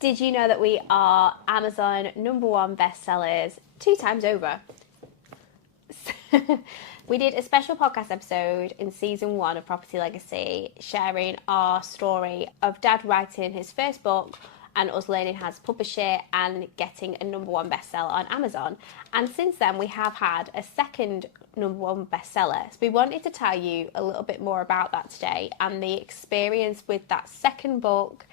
Did you know that we are Amazon #1 bestsellers 2 times over? We did a special podcast episode in season 1 of Property Legacy, sharing our story of Dad writing his first book and us learning how to publish it and getting a #1 bestseller on Amazon. And since then, we have had a second #1 bestseller. So we wanted to tell you a little bit more about that today and the experience with that second book.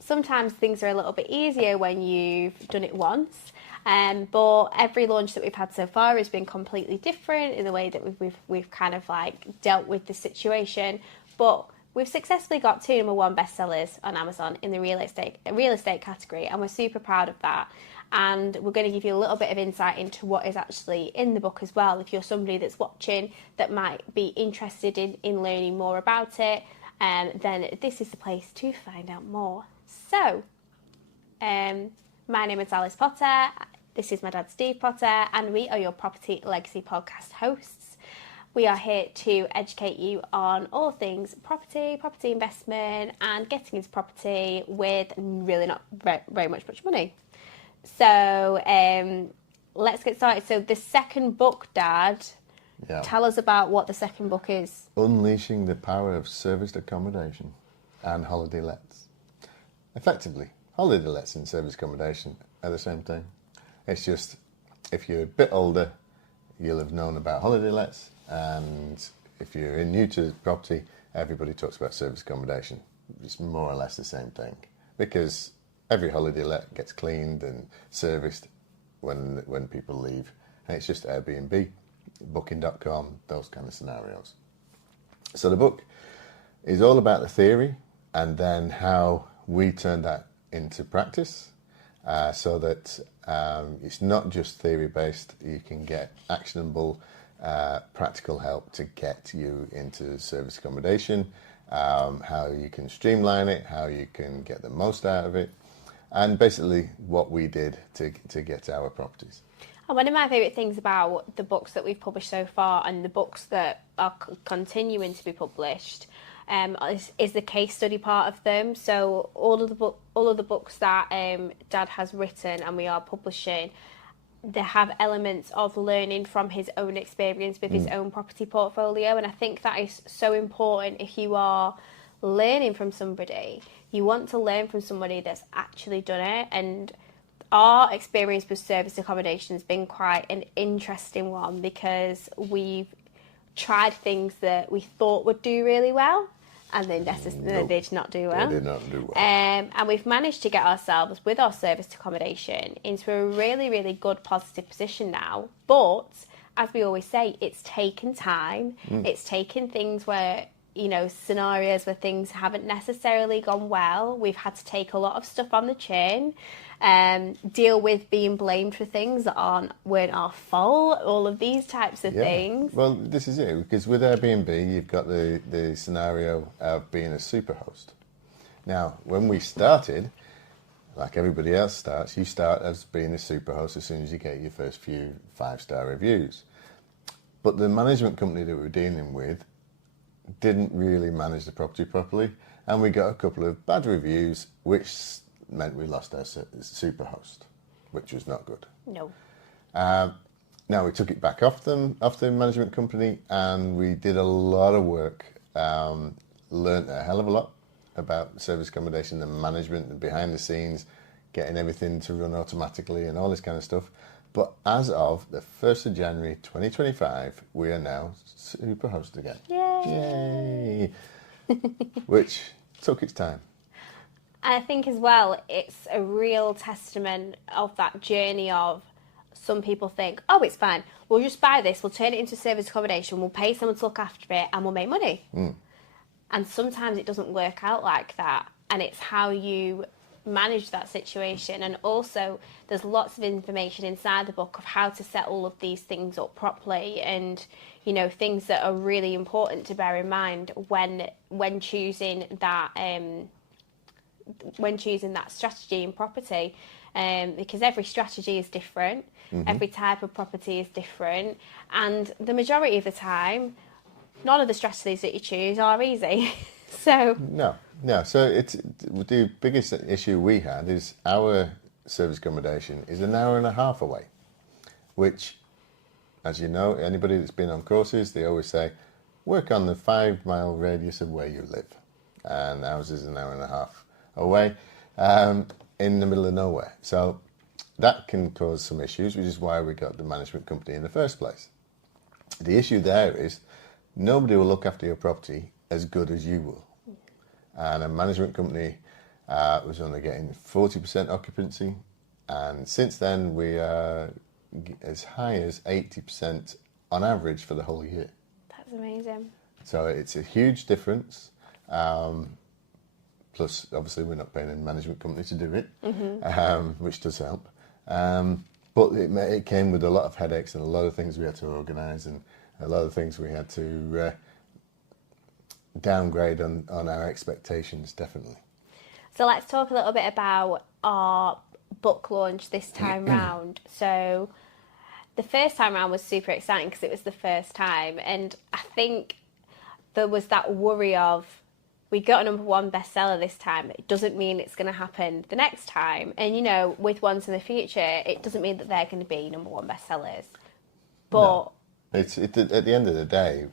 Sometimes things are a little bit easier when you've done it once. But every launch that we've had so far has been completely different in the way that we've kind of like dealt with the situation. But we've successfully got 2 #1 bestsellers on Amazon in the real estate category, and we're super proud of that. And we're going to give you a little bit of insight into what is actually in the book as well. If you're somebody that's watching that might be interested in learning more about it, then this is the place to find out more. So, my name is Alice Potter. This is my dad, Steve Potter, and we are your Property Legacy podcast hosts. We are here to educate you on all things property investment, and getting into property with really not very much money. So, let's get started. So, the second book, Dad, tell us about what the second book is. Unleashing the Power of Serviced Accommodation and Holiday Lets. Effectively, holiday lets and service accommodation are the same thing. It's just, if you're a bit older, you'll have known about holiday lets, and if you're new to property, everybody talks about service accommodation. It's more or less the same thing, because every holiday let gets cleaned and serviced when people leave, and it's just Airbnb, Booking.com, those kind of scenarios. So the book is all about the theory and then how we turn that into practice, so that it's not just theory based. You can get actionable practical help to get you into service accommodation, how you can streamline it, how you can get the most out of it, and basically what we did to get our properties. And one of my favourite things about the books that we've published so far, and the books that are continuing to be published, is the case study part of them. So all of the books that Dad has written and we are publishing, they have elements of learning from his own experience with his own property portfolio, and I think that is so important. If you are learning from somebody, you want to learn from somebody that's actually done it. And our experience with service accommodation has been quite an interesting one, because we've tried things that we thought would do really well, and they did not do well. They did not do well. And we've managed to get ourselves, with our service accommodation, into a really, really good positive position now. But, as we always say, it's taken time. It's taken things where, scenarios where things haven't necessarily gone well. We've had to take a lot of stuff on the chin, deal with being blamed for things that weren't our fault, all of these types of things. Well, this is it, because with Airbnb, you've got the scenario of being a superhost. Now, when we started, like everybody else starts, you start as being a superhost as soon as you get your first few 5-star reviews. But the management company that we were dealing with didn't really manage the property properly, and we got a couple of bad reviews, which meant we lost our superhost, which was not good. No. Now we took it back off the management company, and we did a lot of work, learnt a hell of a lot about service accommodation and management and behind the scenes, getting everything to run automatically and all this kind of stuff. But as of the 1st of January 2025, we are now superhost again. Yay! Which took its time. I think as well, it's a real testament of that journey of, some people think, oh, it's fine, we'll just buy this, we'll turn it into service accommodation, we'll pay someone to look after it, and we'll make money. And sometimes it doesn't work out like that, and it's how you manage that situation. And also, there's lots of information inside the book of how to set all of these things up properly, and things that are really important to bear in mind when choosing that strategy in property, because every strategy is different, every type of property is different, and the majority of the time, none of the strategies that you choose are easy. So No. So it's the biggest issue we had is our service accommodation is an hour and a half away, which, as you know, anybody that's been on courses, they always say, work on the 5 mile radius of where you live. And ours is an hour and a half away, in the middle of nowhere. So that can cause some issues, which is why we got the management company in the first place. The issue there is nobody will look after your property as good as you will. And a management company was only getting 40% occupancy. And since then, we are as high as 80% on average for the whole year. that's amazing. So it's a huge difference. Plus, obviously, we're not paying a management company to do it, which does help. But it came with a lot of headaches and a lot of things we had to organise and a lot of things we had to downgrade on our expectations, definitely. So let's talk a little bit about our book launch this time round. So the first time round was super exciting because it was the first time, and I think there was that worry of, we got a #1 bestseller this time, it doesn't mean it's going to happen the next time. And, you know, with ones in the future, it doesn't mean that they're going to be #1 bestsellers. But No. It's at the end of the day,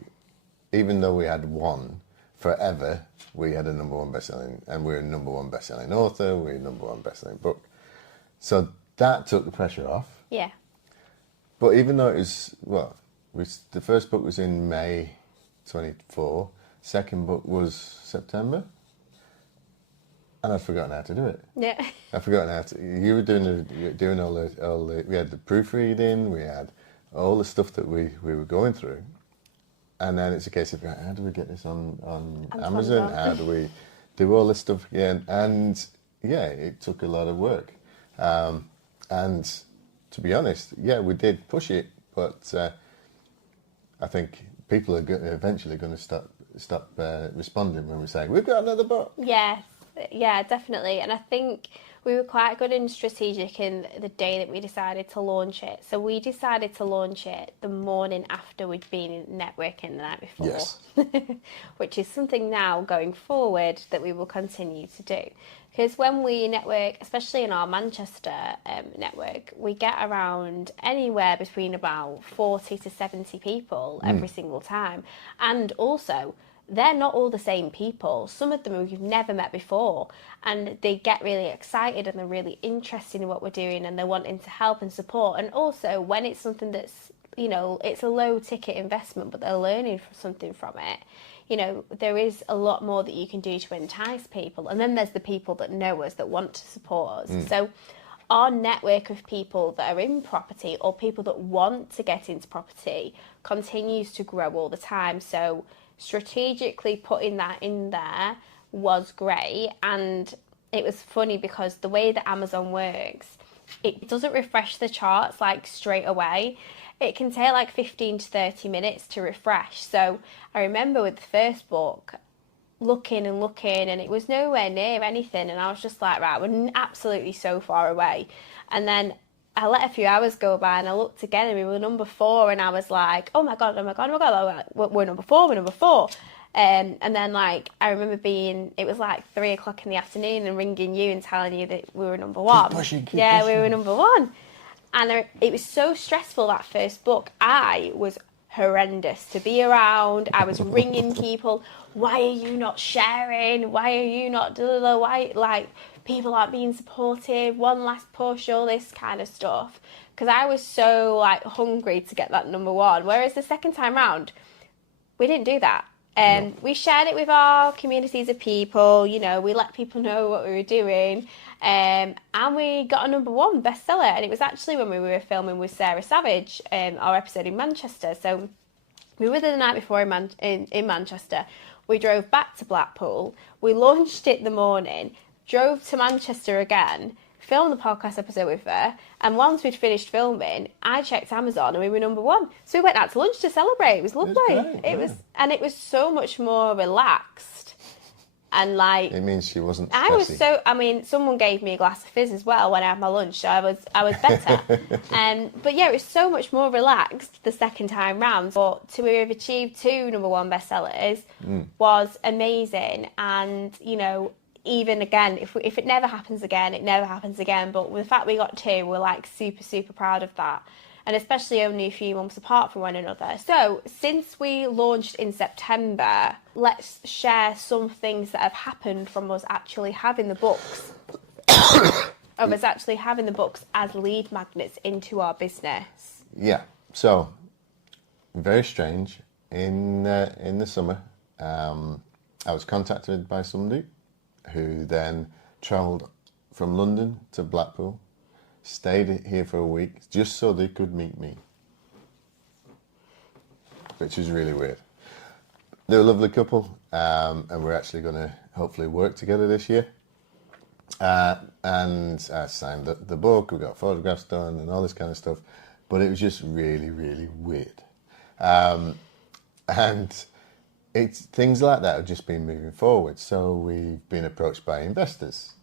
even though we had one forever, we had a #1 bestselling, and we're a #1 bestselling author, we're a #1 bestselling book. So that took the pressure off. yeah, But even though it was, the first book was in May 24, second book was September, and I'd forgotten how to do it. yeah, I'd forgotten how to. You were doing all the. We had the proofreading, we had all the stuff that we were going through, and then it's a case of, how do we get this on Amazon? How do we do all this stuff again? And yeah, it took a lot of work. And to be honest, yeah, we did push it, but I think people are eventually going to stop responding when we say, we've got another book. yes, yeah, definitely. And I think we were quite good and strategic in the day that we decided to launch it. So we decided to launch it the morning after we'd been networking the night before. Yes. Which is something now going forward that we will continue to do. Because when we network, especially in our Manchester network, we get around anywhere between about 40 to 70 people every single time. And also, they're not all the same people. Some of them we've never met before, and they get really excited and they're really interested in what we're doing and they're wanting to help and support. And also, when it's something that's, you know, it's a low ticket investment, but they're learning something from it, you know, there is a lot more that you can do to entice people. And then there's the people that know us, that want to support us. So our network of people that are in property or people that want to get into property continues to grow all the time. So strategically putting that in there was great. And it was funny because the way that Amazon works, it doesn't refresh the charts like straight away. It can take like 15 to 30 minutes to refresh. So I remember with the first book, looking and it was nowhere near anything. And I was just like, right, we're absolutely so far away. And then I let a few hours go by and I looked again and we were #4 and I was like, oh my God, we're #4. And then like, I remember it was like 3:00 in the afternoon and ringing you and telling you that we were #1. Keep pushing. We were #1. And it was so stressful, that first book. I was horrendous to be around. I was ringing people. Why are you not sharing? Why are you not why, like, people aren't being supportive? One last push, all this kind of stuff. Because I was so like hungry to get that #1. Whereas the second time round, we didn't do that. No. We shared it with our communities of people, you know, we let people know what we were doing, and we got a #1 bestseller. And it was actually when we were filming with Sarah Savage, our episode in Manchester. So we were there the night before in Manchester. We drove back to Blackpool. We launched it the morning, drove to Manchester again, filmed the podcast episode with her, and once we'd finished filming, I checked Amazon and we were #1. So we went out to lunch to celebrate. It was lovely. It was great, And it was so much more relaxed And like, It means she wasn't I was stressy. someone gave me a glass of fizz as well when I had my lunch, so I was better. But yeah, it was so much more relaxed the second time round. But to have achieved 2 number one bestsellers was amazing. And, you know, even again, if it never happens again, it never happens again. But with the fact we got 2, we're like super, super proud of that. And especially only a few months apart from one another. So, since we launched in September, let's share some things that have happened from us actually having the books, of us actually having the books as lead magnets into our business. Yeah. So, very strange. In the summer, I was contacted by somebody who then travelled from London to Blackpool, stayed here for a week just so they could meet me, which is really weird. They're a lovely couple, and we're actually going to hopefully work together this year. And I signed the book, we got photographs done and all this kind of stuff, but it was just really, really weird. And it's things like that have just been moving forward. So we've been approached by investors.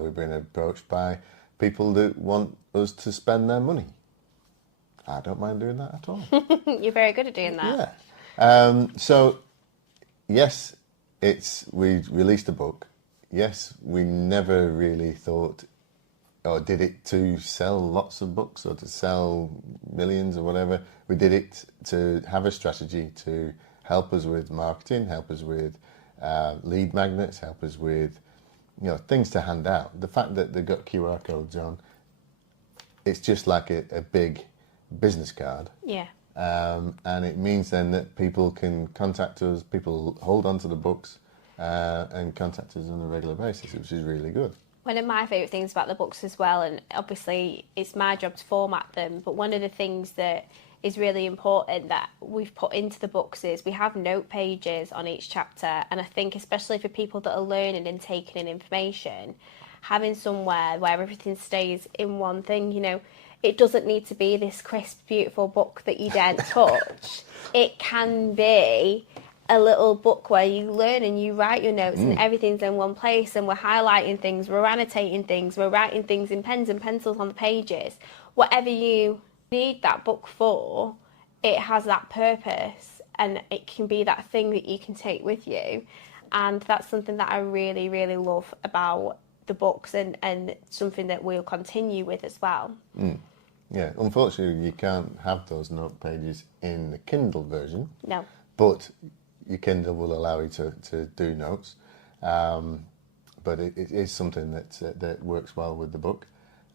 We've been approached by people that want us to spend their money. I don't mind doing that at all. You're very good at doing that. Yeah. So, yes, we released a book. Yes, we never really thought or did it to sell lots of books or to sell millions or whatever. We did it to have a strategy to help us with marketing, help us with lead magnets, help us with things to hand out. The fact that they've got QR codes on, it's just like a big business card. Yeah. And it means then that people can contact us, people hold on to the books and contact us on a regular basis, which is really good. One of my favourite things about the books as well, and obviously it's my job to format them, but one of the things that is really important that we've put into the books is we have note pages on each chapter. And I think especially for people that are learning and taking in information, having somewhere where everything stays in one thing, it doesn't need to be this crisp, beautiful book that you daren't touch. It can be a little book where you learn and you write your notes and everything's in one place, and we're highlighting things, we're annotating things, we're writing things in pens and pencils on the pages. Whatever you need that book for, it has that purpose, and it can be that thing that you can take with you. And that's something that I really, really love about the books, and something that we'll continue with as well. Yeah, unfortunately you can't have those note pages in the Kindle version. No. But your Kindle will allow you to do notes. But it is something that works well with the book.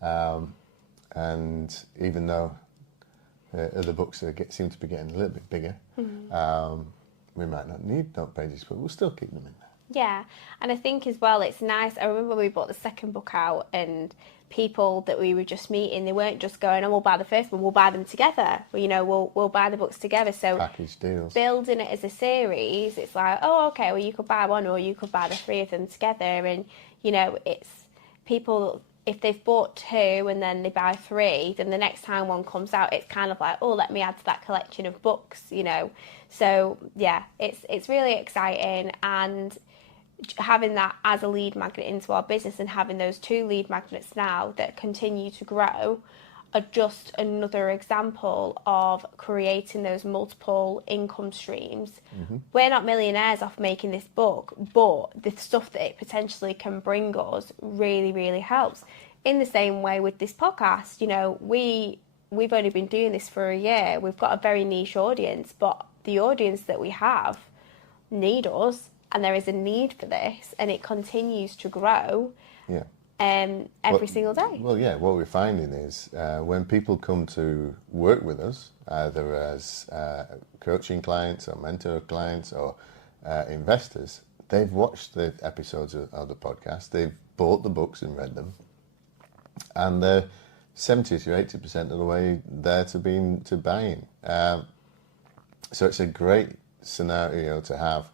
And even though other books seem to be getting a little bit bigger, we might not need note pages, but we'll still keep them in there. Yeah, and I think as well it's nice. I remember we brought the second book out, and people that we were just meeting, they weren't just going, "Oh, we'll buy the first one, we'll buy them together." We'll buy the books together. So package deals. Building it as a series, it's like, oh, okay, well you could buy one or you could buy the 3 of them together, and it's people. If they've bought 2 and then they buy 3, then the next time one comes out, it's kind of like, oh, let me add to that collection of books, So yeah, it's really exciting, and having that as a lead magnet into our business and having those 2 lead magnets now that continue to grow are just another example of creating those multiple income streams. We're not millionaires off making this book, but the stuff that it potentially can bring us really, really helps. In the same way with this podcast, we've only been doing this for a year. We've got a very niche audience, but the audience that we have need us, and there is a need for this, and it continues to grow. Yeah. Every single day. Well, yeah, what we're finding is when people come to work with us, either as coaching clients or mentor clients or investors, they've watched the episodes of the podcast, they've bought the books and read them, and they're 70 to 80% of the way there to buying. So it's a great scenario to have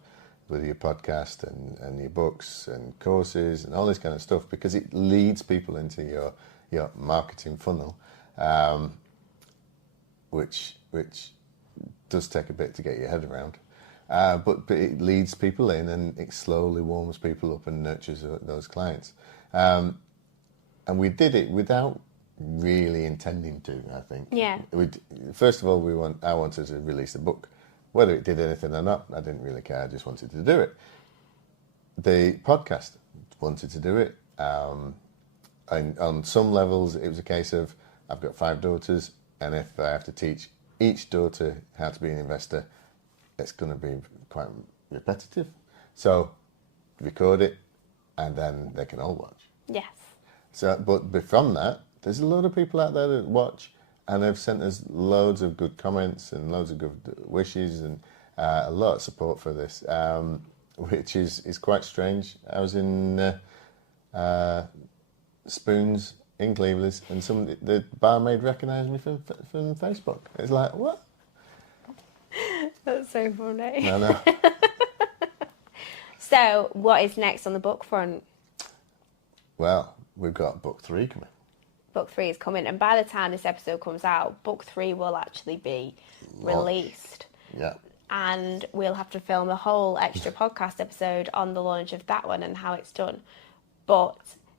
with your podcast and your books and courses and all this kind of stuff, because it leads people into your marketing funnel, which does take a bit to get your head around. but it leads people in, and it slowly warms people up and nurtures those clients. And we did it without really intending to, I think. Yeah. First of all, I wanted to release a book. Whether it did anything or not, I didn't really care. I just wanted to do it. The podcast wanted to do it. And on some levels, it was a case of, I've got 5 daughters, and if I have to teach each daughter how to be an investor, it's going to be quite repetitive. So record it, and then they can all watch. Yes. So, but from that, there's a lot of people out there that watch, and they've sent us loads of good comments and loads of good wishes, and a lot of support for this, which is quite strange. I was in Spoons in Cleveland, and the barmaid recognised me from Facebook. It's like, what? That's so funny. I know. So, what is next on the book front? Well, we've got book 3 coming. Book 3 is coming, and by the time this episode comes out, book 3 will actually be released. Yeah. And we'll have to film a whole extra podcast episode on the launch of that one and how it's done. But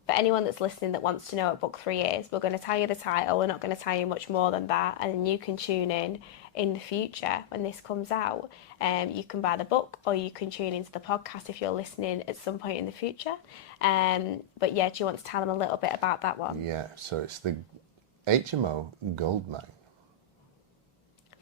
for anyone that's listening that wants to know what book 3 is, we're going to tell you the title. We're not going to tell you much more than that, and then you can tune in the future when this comes out. You can buy the book, or you can tune into the podcast if you're listening at some point in the future. But yeah, do you want to tell them a little bit about that one? Yeah, so it's the HMO Gold Mine.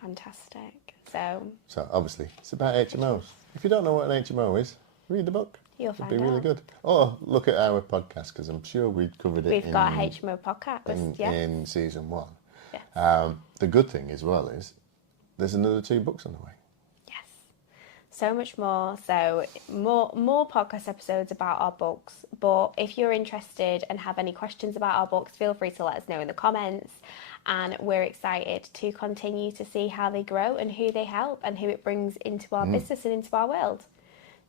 Fantastic. So obviously, it's about HMOs. If you don't know what an HMO is, read the book. You'll find It'd be really out. good. Or look at our podcast, because I'm sure we'd covered it. We've got a HMO podcast, in season 1. Yes. The good thing as well is there's another 2 books on the way. Yes. So much more. So more podcast episodes about our books. But if you're interested and have any questions about our books, feel free to let us know in the comments. And we're excited to continue to see how they grow and who they help and who it brings into our business and into our world.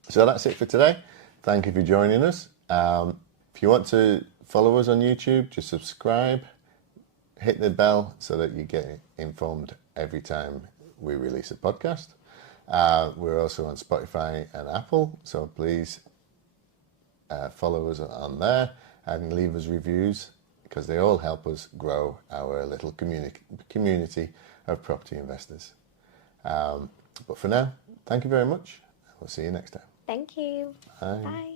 So that's it for today. Thank you for joining us. If you want to follow us on YouTube, just subscribe, hit the bell so that you get informed every time we release a podcast. We're also on Spotify and Apple, so please follow us on there and leave us reviews, because they all help us grow our little community of property investors. But for now, thank you very much. We'll see you next time. Thank you. Bye. Bye.